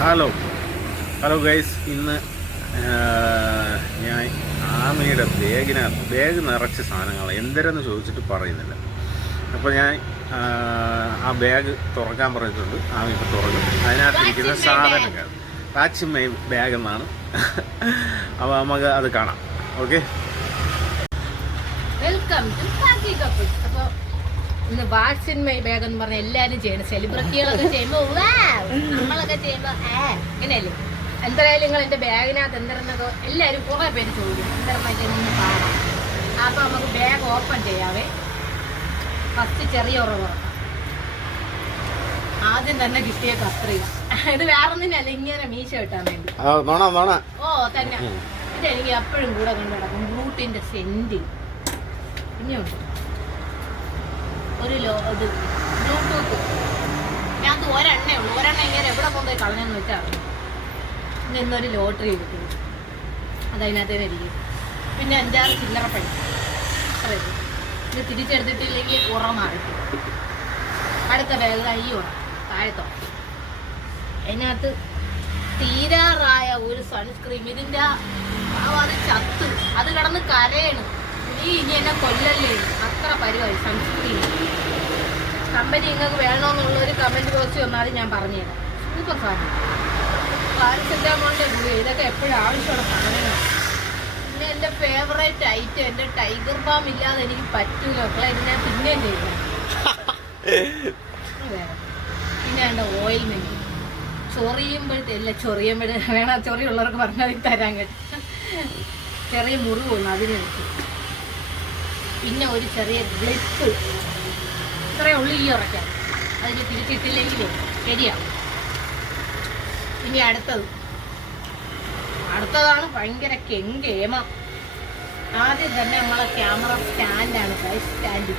Hello guys, ഇന്ന് ഞാൻ ആമയുടെ ബാഗ് നിറച്ച സാധനങ്ങൾ എന്തരെന്ന് ചോദിച്ചിട്ട് പറയുന്നില്ല. അപ്പോൾ ഞാൻ ആ ബാഗ് തുറക്കാൻ പറഞ്ഞിട്ടുണ്ട്. ആമ ഇപ്പോൾ തുറക്കും. അതിനകത്തിരിക്കുന്ന സാധനങ്ങൾ വാച്ച് മൈ ബാഗ് എന്നാണ്. അപ്പോൾ നമുക്ക് അത് കാണാം. Okay, welcome to Kakki couples. അപ്പോൾ ഇന്ന് വാച്ച് ഇൻ മൈ ബാഗ് എന്ന് പറഞ്ഞാൽ എല്ലാവരും ചെയ്യണം. സെലിബ്രിറ്റികളൊക്കെ ചെയ്യുമ്പോൾ നമ്മളൊക്കെ ചെയ്യുമ്പോൾ ഇങ്ങനെയല്ലേ. എന്തായാലും നിങ്ങൾ എൻ്റെ ബാഗിനകത്ത് എന്തെന്നൊക്കെ എല്ലാവരും കുറേ പേര് ചോദിക്കും. എന്തെന്നൊക്കെ കാണാം. അപ്പോൾ നമുക്ക് ബാഗ് ഓപ്പൺ ചെയ്യാവേ. ഫസ്റ്റ് ചെറിയ ഉറവ് ആദ്യം തന്നെ കിട്ടിയ കത്രിക. ഇത് വേറൊന്നിനല്ല, ഇങ്ങനെ മീശ കിട്ടാൻ വേണ്ടി. ഓ തന്നെ ഇതെനിക്ക് എപ്പോഴും കൂടെ കൊണ്ട് കിടക്കും. ബ്ലൂട്ടിൻ്റെ സെൻറ്റ് പിന്നെയുണ്ട് ഒരു ഇത് ബ്ലൂടൂത്ത്. ഞാൻ ഒരെണ്ണേ ഉള്ളൂ. ഒരെണ്ണ ഇങ്ങനെ എവിടെ കൊണ്ടുപോയി കളഞ്ഞെന്ന് വെച്ചാൽ ഇന്നൊരു ലോട്ടറി എടുക്കുന്നു. അതതിനകത്തേനെ ഇരിക്കും. പിന്നെ 5-6 ചില്ലറ പൈസ അത്രയും. ഇത് തിരിച്ചെടുത്തിട്ടില്ലെങ്കിൽ ഉറമാറിക്കും. അടുത്ത ബാഗ് ഈ ഉറ താഴത്തോ. അതിനകത്ത് തീരാറായ ഒരു സൺസ്ക്രീം. ഇതിൻ്റെ അത് ചത്ത്, അത് കിടന്ന് കരയാണ്. ഇനി എന്നെ കൊല്ലല്ലേ, അത്ര പരിപാടി സൺസ്ക്രീൻ. കമ്പനി നിങ്ങൾക്ക് വേണമെന്നുള്ളൊരു കമൻറ്റ് ബോക്സ് വന്നാൽ ഞാൻ പറഞ്ഞുതരാം. സൂപ്പർ സാധനം. പാരസെറ്റാമോളിൻ്റെ ഗുളിക, ഇതൊക്കെ എപ്പോഴും ആവശ്യമുള്ള സാധനങ്ങളാണ്. പിന്നെ എൻ്റെ ഫേവറേറ്റ് ഐറ്റം, എൻ്റെ ടൈഗർ ബാം ഇല്ലാതെ എനിക്ക് പറ്റൂല. മക്കളെ ഇതിനെ പിന്നെയും ചെയ്യില്ല. പിന്നെ എൻ്റെ ഓയിൽമെൻറ്റ് ചൊറിയുമ്പോഴത്തേല്ല, വേണം ചൊറിയുള്ളവർക്ക് പറഞ്ഞാൽ തരാൻ കേട്ടോ. ചെറിയ മുറിവുള്ളൂ, അതിന് വെച്ച്. പിന്നെ ഒരു ചെറിയ ഗ്ലിപ്പ്, ഇത്രയേ ഉള്ളൂ ഈ ഉറക്കാൻ. അതിന് തിരിച്ചിട്ടില്ലെങ്കിലേ ശരിയാവും. ഇനി അടുത്തതാണ് ഭയങ്കര കെങ്കേമം. ആദ്യം തന്നെ നമ്മളെ ക്യാമറ സ്റ്റാൻഡാണ്. സ്റ്റാൻഡ്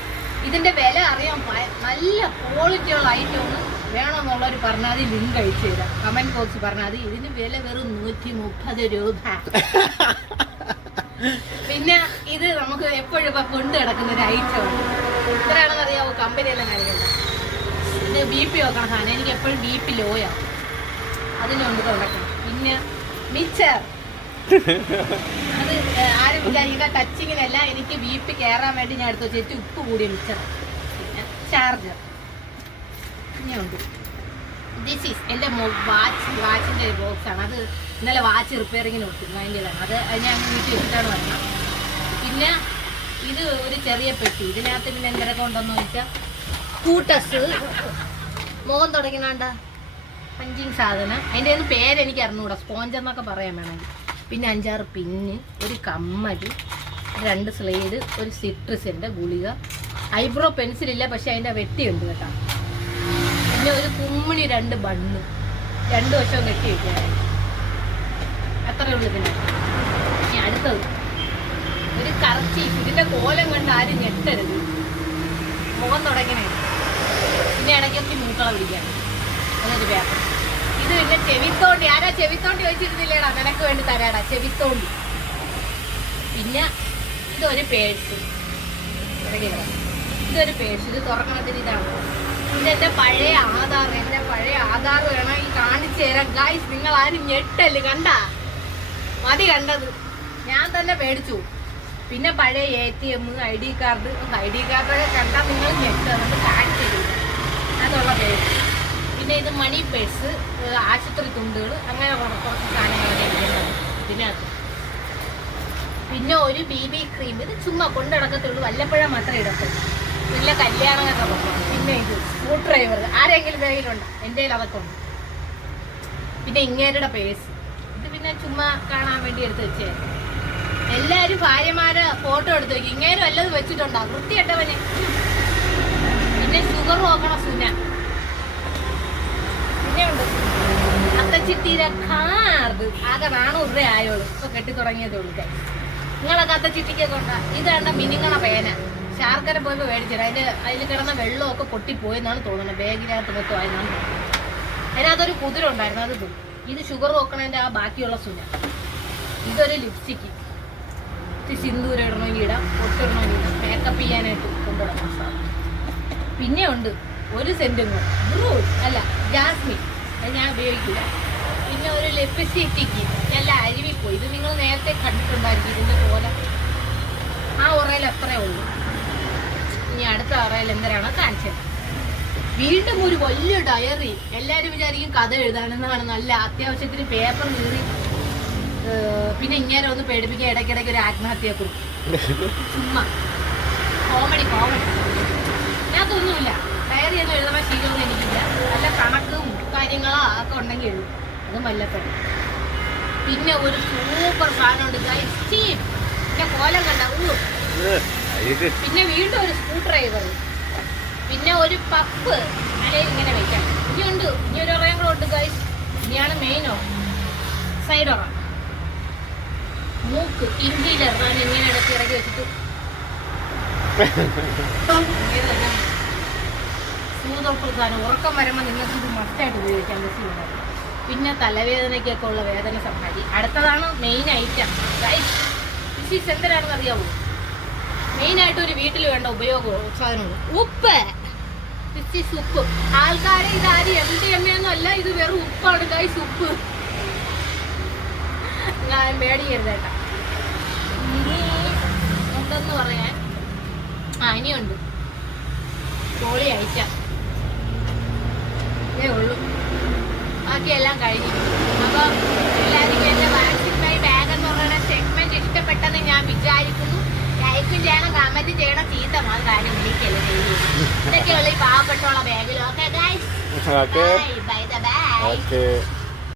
ഇതിൻ്റെ വില അറിയാൻ നല്ല ക്വാളിറ്റിയുള്ള ഐറ്റമാണ്. വേണമെന്നുള്ളവർ പറഞ്ഞാൽ അത് ലിങ്ക് അയച്ചു തരാം. കമൻറ്റ് ബോക്സ് പറഞ്ഞാൽ മതി. ഇതിന് വില വെറും 130 രൂപ. പിന്നെ ഇത് നമുക്ക് എപ്പോഴും ഇപ്പം കൊണ്ട് കിടക്കുന്ന ഒരു ഐറ്റമാണ്. ഇത്രയാണെന്ന് അറിയാമോ കമ്പനിയെല്ലാം കാര്യമില്ല. ഇത് BP നോക്കണം സാധനം. എനിക്ക് എപ്പോഴും BP ലോയാവും. അതിനുകൊണ്ട് തുടക്കണം. പിന്നെ മിച്ചർ, അത് ആരും വിചാരിക്കുക ടച്ചിങ്ങിനല്ല. എനിക്ക് BP കയറാൻ വേണ്ടി ഞാൻ എടുത്ത് വെച്ചിട്ട് ഉപ്പ് കൂടിയ മിച്ചർ. പിന്നെ ചാർജർ. പിന്നെയുണ്ട് എൻ്റെ വാച്ചിൻ്റെ ഒരു ബോക്സാണ്. അത് ഇന്നലെ വാച്ച് റിപ്പയറിങ്ങിന് കൊടുത്തിരുന്നു. അതിൻ്റെതാണ്. അത് ഞാൻ വീട്ടിൽ വെച്ചിട്ടാണ് വന്നത്. പിന്നെ ഇത് ഒരു ചെറിയ പെട്ടി. ഇതിനകത്ത് പിന്നെ എന്തൊക്കെ ഉണ്ടെന്ന് ചോദിച്ചാൽ കൂട്ടസ്, മുഖം തുടങ്ങണണ്ട പഞ്ചിങ് സാധനം. അതിൻ്റെ ഒന്നും പേരെനിക്ക് അറിഞ്ഞൂടാ. സ്പോഞ്ച് എന്നൊക്കെ പറയാൻ വേണമെങ്കിൽ. പിന്നെ 5-6 പിന്ന്, ഒരു കമ്മൽ, 2 സ്ലൈഡ്, ഒരു സിട്രസിൻ്റെ ഗുളിക, ഐബ്രോ പെൻസിലില്ല പക്ഷെ അതിൻ്റെ വെട്ടിയുണ്ട് കേട്ടോ. പിന്നെ ഒരു കുമ്മിണി 2 ബണ്ണ്, 2 വശവും കെട്ടി വയ്ക്കാൻ. അത്രയേ ഉള്ളൂ. പിന്നെ ഇനി അടുത്തത് ഒരു കർച്ചീഫ്. ഇതിൻ്റെ കോലം കണ്ട് ആരും ഞെട്ടരുത്. മുഖം തുടങ്ങണേ. പിന്നെ ഇടയ്ക്കൊക്കെ മൂക്കള പിടിക്കാൻ. അതൊരു പേപ്പർ. ഇത് പിന്നെ ചെവിത്തോണ്ടി. ആരാ ചെവിത്തോണ്ടി വെച്ചിരുന്നില്ലേടാ, നിനക്ക് വേണ്ടി തരാടാ ചെവിത്തോണ്ടി. പിന്നെ ഇതൊരു പേഴ്സ്. ഇതൊരു പേഴ്സ്. ഇത് തുറക്കണത്തിന് ഇതാണ്. ഇതെൻ്റെ പഴയ ആധാർ. എൻ്റെ പഴയ ആധാർ വേണമെങ്കിൽ കാണിച്ചു തരാം ഗായ്സ്. നിങ്ങൾ ആരും ഞെട്ടല്. കണ്ടാ മതി കണ്ടത്. ഞാൻ തന്നെ പേടിച്ചു. പിന്നെ പഴയ ATM, ID കാർഡ്. ID കാർഡൊക്കെ കണ്ടാൽ നിങ്ങൾ ഞെട്ട്. നമുക്ക് കാണിച്ചു തരില്ല. അതുള്ള പേഴ്സ്. പിന്നെ ഇത് മണി പേഴ്സ്, ആശുപത്രി തുണ്ടുകൾ, അങ്ങനെ കുറച്ച് സാധനങ്ങളൊക്കെ ഇതിനകത്ത്. പിന്നെ ഒരു BB ക്രീം. ഇത് ചുമ്മാ കൊണ്ട് നടക്കത്തുള്ളൂ. വല്ലപ്പോഴും മാത്രമേ ഇടത്തുള്ളൂ. പിന്നെ കല്യാണമൊക്കെ പോകണം. പിന്നെ ഇത് സ്ക്രൂ ഡ്രൈവർ. ആരെങ്കിലും കയ്യിലുണ്ടോ? എൻ്റെ കയ്യിൽ അതൊക്കെ ഉണ്ട്. പിന്നെ ഇങ്ങേരുടെ പേഴ്സ്. ഇത് പിന്നെ ചുമ്മാ കാണാൻ വേണ്ടി എടുത്ത് വെച്ചേ. എല്ലാവരും ഭാര്യമാരെ ഫോട്ടോ എടുത്ത് വയ്ക്കും. ഇങ്ങേരും വല്ലതും വെച്ചിട്ടുണ്ടാവും. വൃത്തിയിട്ടവന്. പിന്നെ ഷുഗർ നോക്കണ സുന. പിന്നെയുണ്ട് അത്തച്ചിട്ടീരെ കാർഡ്. ആകെ 400 രൂപ ആയോളൂ. ഇപ്പോൾ കെട്ടി തുടങ്ങിയതേ ഉള്ളൂ. നിങ്ങളൊക്കെ അത്തച്ചിട്ടിക്കൊക്കെ ഉണ്ടാ. ഇതാണ് മിനിങ്ങണ പേന. ശാർക്കര പോയപ്പോൾ മേടിച്ചത്. അതിൽ കിടന്ന വെള്ളമൊക്കെ പൊട്ടിപ്പോയെന്നാണ് തോന്നുന്നത്. ബാഗിനകത്ത് മൊത്തം ആയെന്നാണ് തോന്നുന്നത്. അതിനകത്തൊരു കുതിര ഉണ്ടായിരുന്നു, അത് പോയി. ഇത് ഷുഗർ നോക്കണതിൻ്റെ ആ ബാക്കിയുള്ള സുന. ഇതൊരു ലിപ്സ്റ്റിക്ക്. സിന്ദൂരം ഇടണമെങ്കിൽ ഇടാം, പൊട്ടിടണമെങ്കിൽ ഇടാം. മേക്കപ്പ് ചെയ്യാനായിട്ട് കൊണ്ടുവിടാം സാധനം. പിന്നെ ഉണ്ട് ഒരു സെൻറ്റും കൂടെ. ബ്രൂ അല്ല ജാസ്മിൻ. അത് ഞാൻ ഉപയോഗിക്കില്ല. ലെപ്പസിറ്റിക്ക് എല്ലാം അരുവി പോയി. ഇത് നിങ്ങൾ നേരത്തെ കണ്ടിട്ടുണ്ടായിരിക്കും ഇതിന്റെ പോലെ. ആ ഉറയിൽ അത്രേ ഉള്ളൂ. ഇനി അടുത്ത ഉറയിൽ എന്തരാണോ കാണിച്ചത്. വീണ്ടും ഒരു വലിയ ഡയറി. എല്ലാരും വിചാരിക്കും കഥ എഴുതാനെന്നാണ്. നല്ല അത്യാവശ്യത്തിന് പേപ്പർ കീറി. പിന്നെ ഇങ്ങനെ ഒന്ന് പേടിപ്പിക്കാൻ ഇടയ്ക്കിടയ്ക്ക് ഒരു ആത്മഹത്യ കുറിച്ച് ചുമ്മാ കോമഡി. അതിനകത്തൊന്നുമില്ല. ഡയറി ഒന്നും എഴുതാൻ ശീലമൊന്നും എനിക്കില്ല. നല്ല കണക്കും കാര്യങ്ങളോ ഒക്കെ ഉണ്ടെങ്കിൽ എഴുതും. അതും വല്ലപ്പോഴും. പിന്നെ ഒരു സൂപ്പർ സാധനമുണ്ട് ഗൈസ്. പിന്നെ കോലം കണ്ട. പിന്നെ വീണ്ടും ഒരു സ്ക്രൂ ഡ്രൈവർ. പിന്നെ ഒരു പഫ് അല്ലെങ്കിൽ ഇങ്ങനെ വെക്കാം. ഇനിയുണ്ട്. ഇനി ഒരു ഉറയും കൂടെ ഉണ്ട് ഗൈസ്. ഇനിയാണ് മെയിനോ സൈഡ് ഉറ. മൂക്ക് ഇഞ്ചിയിലർ ഇങ്ങനെ ഇടയ്ക്ക് ഇറക്കി വെച്ചിട്ട് സൂതോപ്പ് സാധനം. ഉറക്കം വരുമ്പോൾ നിങ്ങൾക്ക് ഇത് മസ്റ്റായിട്ട് ഉപയോഗിക്കാൻ പറ്റില്ല. പിന്നെ തലവേദനയ്ക്കൊക്കെ ഉള്ള വേദന സംഹാരി. അടുത്തതാണ് മെയിൻ ഐറ്റം ഗൈസ്. ദിസ് എന്തരാണെന്ന് അറിയാവോ? മെയിനായിട്ട് ഒരു വീട്ടിൽ വേണ്ട ഉപയോഗം സാധനമാണ് ഉപ്പ്. ദിസ് ഉപ്പ്. ആൾക്കാരെ ഇതാരും MDMA ഒന്നുമല്ല. ഇത് വെറും ഉപ്പാണ് ഗൈസ്. ഉപ്പ് ഞാൻ മേടിക്കരുത് കേട്ടോ. ഇനി ഉണ്ടെന്ന് പറയാൻ ഇനിയുണ്ട്. കോളി അയക്കാം ഇതേ ഉള്ളൂ. ബാക്കിയെല്ലാം കഴിഞ്ഞിരിക്കും. അപ്പം എല്ലാവർക്കും എൻ്റെ വാക്സിൻ ബൈ ബാഗ് എന്ന് പറയുന്ന സെഗ്മെന്റ് ഇഷ്ടപ്പെട്ടെന്ന് ഞാൻ വിചാരിക്കുന്നു. ലൈക്കും ചെയ്യണം, കമന്റ് ചെയ്യണം. ചീത്ത മാ കാര്യം എനിക്കല്ലേ ഇതൊക്കെയുള്ള ഈ പാവപ്പെട്ടുള്ള ബാഗിൽ. Okay guys, bye bye.